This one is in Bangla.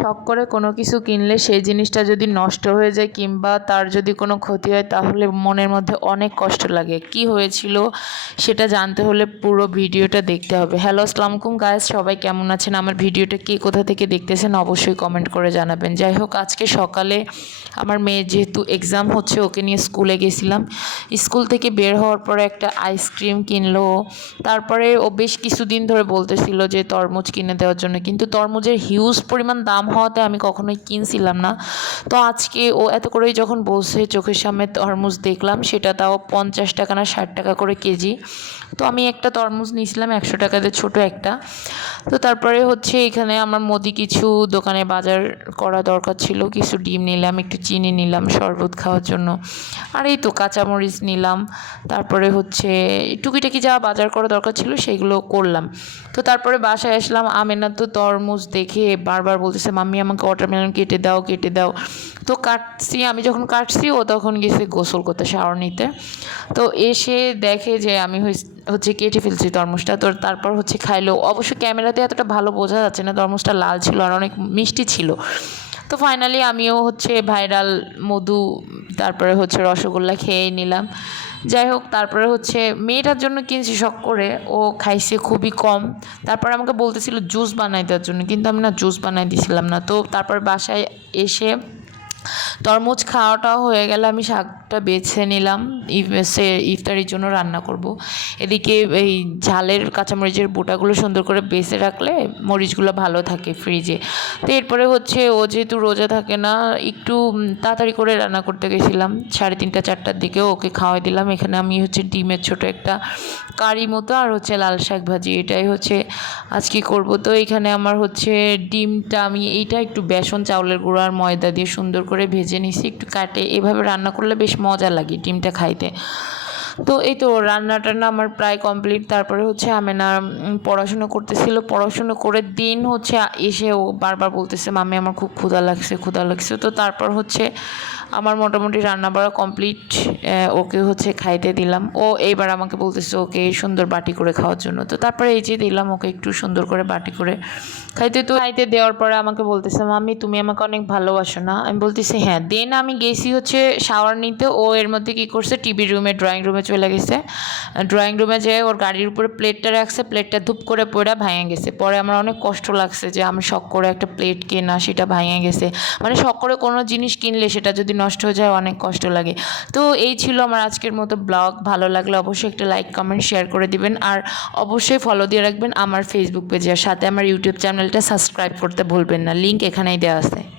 শখ করে কোনো কিছু কিনলে সেই জিনিসটা যদি নষ্ট হয়ে যায় কিংবা তার যদি কোনো ক্ষতি হয়, তাহলে মনের মধ্যে অনেক কষ্ট লাগে। কি হয়েছিল সেটা জানতে হলে পুরো ভিডিওটা দেখতে হবে। হ্যালো, আসসালামু আলাইকুম গায়েস সবাই কেমন আছেন? আমার ভিডিওটা কে কোথা থেকে দেখতেছেন অবশ্যই কমেন্ট করে জানাবেন। যাই হোক, আজকে সকালে আমার মেয়ের যেহেতু এক্সাম হচ্ছে, ওকে নিয়ে স্কুলে গেছিলাম। স্কুল থেকে বের হওয়ার পরে একটা আইসক্রিম কিনলো। তারপরে ও বেশ কিছুদিন ধরে বলতেছিল যে তরমুজ কিনে দেওয়ার জন্য। কিন্তু তরমুজের হিউজ পরিমাণ দাম হওয়াতে আমি কখনোই কিনছিলাম না। তো আজকে ও এত করেই যখন বসে চোখের সামনে তরমুজ দেখলাম, সেটা তাও পঞ্চাশ টাকা না ষাট টাকা করে কেজি। তো আমি একটা তরমুজ নিয়েছিলাম, একশো টাকাতে ছোট একটা। তো তারপরে হচ্ছে এখানে আমার মোদি কিছু দোকানে বাজার করা দরকার ছিল, কিছু ডিম নিলাম, একটু চিনি নিলাম, শরবত খাওয়ার জন্য। আর এই তো কাঁচামরিচ নিলাম, তারপরে হচ্ছে টুকিটাকি যা বাজার করা দরকার ছিল সেগুলো করলাম। তো তারপরে বাসায় আসলাম আমেনা তো তরমুজ দেখে বারবার বলতেছে, মাম্মি, আমাকে ওয়াটারমেলন কেটে দাও কেটে দাও। তো কাটছি, আমি যখন কাটছি, ও তখন গেছে গোসল করতে শাওয়ার নিতে। তো এসে দেখে যে আমি হইস- হচ্ছে কেটে ফেলছি তরমুজটা। তো তারপর হচ্ছে খাইলো। অবশ্য ক্যামেরাতে এতটা ভালো বোঝা যাচ্ছে না, তরমুজটা লাল ছিল আর অনেক মিষ্টি ছিল। তো ফাইনালি আমিও হচ্ছে ভাইরাল মধু, তারপরে হচ্ছে রসগোল্লা খেয়ে নিলাম। যাই হোক, তারপরে হচ্ছে মেয়েটার জন্য কিনছি শখ করে। ও খাইছে খুবই কম। তারপর আমাকে বলতেছিল, জুস বানাই দেওয়ার জন্য। কিন্তু আমি না জুস বানাই দিছিলাম না। তো তারপর বাসায় এসে তরমুজ খাওয়াটাও হয়ে গেলে আমি শাকটা বেছে নিলাম সে ইফতারির জন্য রান্না করব। এদিকে এই ঝালের কাঁচামরিচের বোটাগুলো সুন্দর করে বেছে রাখলে মরিচগুলো ভালো থাকে ফ্রিজে। তো এরপরে হচ্ছে ও যেহেতু রোজা থাকে না, একটু তাড়াতাড়ি করে রান্না করতে গেছিলাম, সাড়ে তিনটা, চারটার দিকে ওকে খাওয়াই দিলাম। এখানে আমি হচ্ছে ডিমের ছোট একটা কারি মতো আর হচ্ছে লাল শাক ভাজি, এটাই হচ্ছে আজকে করব। তো এখানে আমার হচ্ছে ডিমটা আমি, এইটা একটু বেসন, চাউলের গুঁড়ো আর ময়দা দিয়ে সুন্দর করে ভেজে নিছি একটু কাটে। এভাবে রান্না করলে বেশ মজা লাগে ডিমটা খাইতে। তো এই তো রান্না টান্না আমার প্রায় কমপ্লিট তারপরে হচ্ছে আমেনা পড়াশোনা করতেছিল। পড়াশোনা করে দিন হচ্ছে এসে ও বারবার বলতেছে মামি আমার খুব ক্ষুধা লাগছে ক্ষুধা লাগছে। তো তারপর হচ্ছে আমার মোটামুটি রান্না বাড়া কমপ্লিট ওকে হচ্ছে খাইতে দিলাম। ও এইবার আমাকে বলতেছে, ওকে সুন্দর বাটি করে খাওয়ার জন্য। তো তারপরে এই যে দিলাম ওকে একটু সুন্দর করে বাটি করে খাইতে। তো খাইতে দেওয়ার পরে আমাকে বলতেছে মামি তুমি আমাকে অনেক ভালোবাসো না? আমি বলতেছি হ্যাঁ। দেন আমি গেছি হচ্ছে শাওয়ার নিতে। ও এর মধ্যে কী করছে টিভি রুমে ড্রয়িং রুমে চলে গেছে। ড্রয়িং রুমে যেয়ে ওর গাড়ির উপরে প্লেটটা রাখছে প্লেটটা ধূপ করে পড়ে ভেঙে গেছে। পরে আমার অনেক কষ্ট লাগছে যে আমি শখ করে একটা প্লেট কেনা, সেটা ভেঙে গেছে। মানে শখ করে কোনো জিনিস কিনলে সেটা যদি নষ্ট হয়ে যায়, অনেক কষ্ট লাগে। তো এই ছিল আমার আজকের মতো ব্লগ ভালো লাগলে অবশ্যই একটা লাইক কমেন্ট শেয়ার করে দিবেন। আর অবশ্যই ফলো দিয়ে রাখবেন আমার ফেসবুক পেজে আর সাথে আমার ইউটিউব চ্যানেলটা সাবস্ক্রাইব করতে ভুলবেন না। লিঙ্ক এখানেই দেওয়া আছে।